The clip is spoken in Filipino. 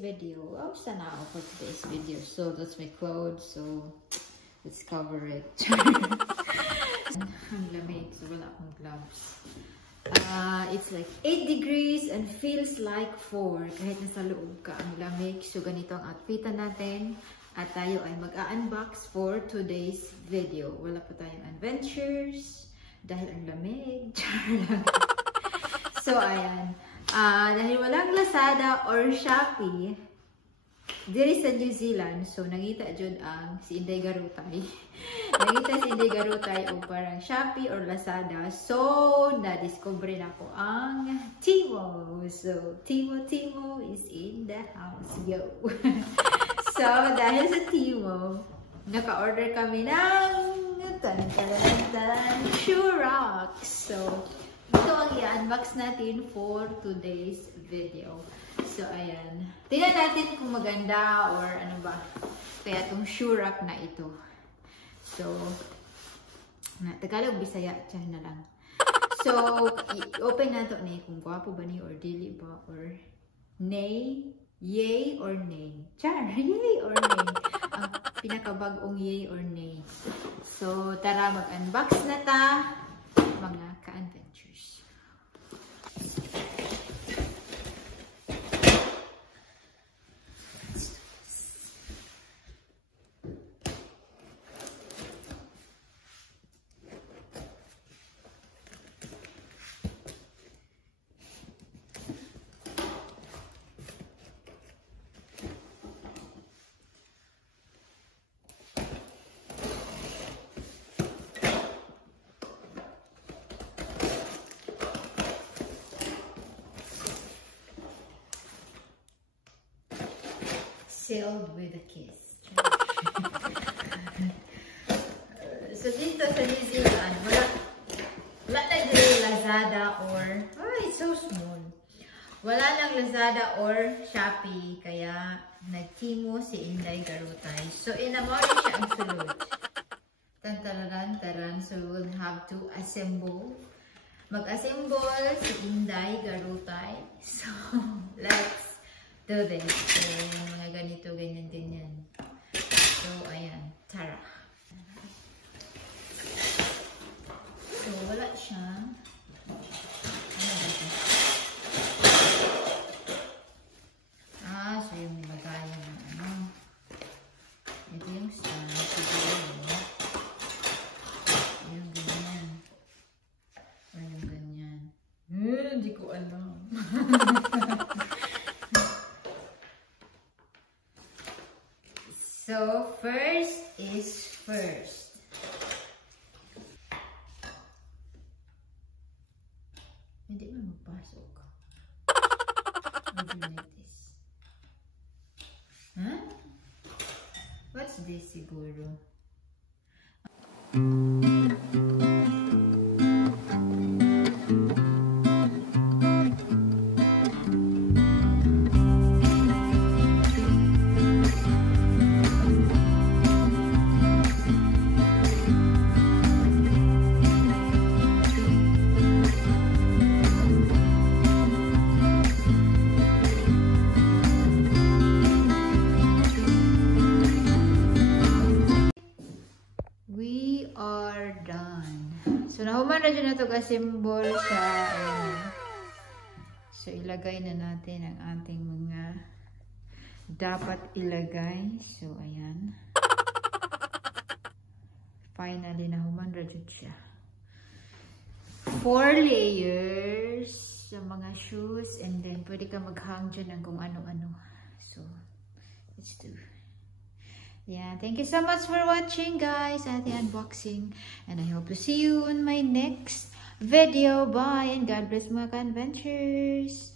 video. Oh, sana ako for today's video. So, that's my clothes. So, let's cover it. Ang lamig. So, wala akong gloves. It's like 8 degrees and feels like 4. Kahit nasa loob ka, ang lamig. So, ganito ang outfitan natin. At tayo ay mag-unbox for today's video. Wala pa tayong adventures. Dahil ang lamig. So, ayan. Dahil walang Lazada or Shopee, diri sa New Zealand, so nangita dyan ang si Inday Garutay. Nangita si Inday Garutay o parang Shopee or Lazada. So, na-discover na ko ang Timo. So, Timo is in the house. Yo! So, dahil sa Timo, naka-order kami ng Shoe Rocks. So, ito ang i-unbox natin for today's video. So, ayan. Tingnan natin kung maganda or ano ba. Kaya itong shoe rack na ito. So, Tagalog, Bisaya, tiyan na lang. So, i-open na ito na kung gwapo ba ni or dili ba or nay, yay or nay. Char, yay or nay. Ang pinakabagong yay or nay. So, tara mag-unbox na ta, mga ka-adventures. Sealed with a kiss. So dito sa New Zealand, wala na dito Lazada or, it's so small. Wala lang Lazada or Shopee, kaya nag-Timo si Inday Garutay. So inamawin siya ang sulod. Tan-tararan-taran. So we'll have to assemble. Mag-assemble si Inday Garutay. So let's do this. So, mga ganito, ganyan. So, ayan. Tara. So, wala siya. Ano ba ito? So yung nilagayan ng ano. Ito yung stand. Yung ganyan. O yung ganyan. Hindi ko alam. So, first is first. Hindi man magpasok. How do you like this? Huh? What's this siguro? So, nahuman na dyan na ito ka-symbol sa, so, ilagay na natin ang ating mga dapat ilagay. So, ayan. Finally, nahuman na dyan siya. 4 layers sa mga shoes and then pwede ka mag-hang dyan ng kung ano-ano. So, let's do. Yeah, thank you so much for watching, guys, at the unboxing. And I hope to see you in my next video. Bye, and God bless mga ka-adventures.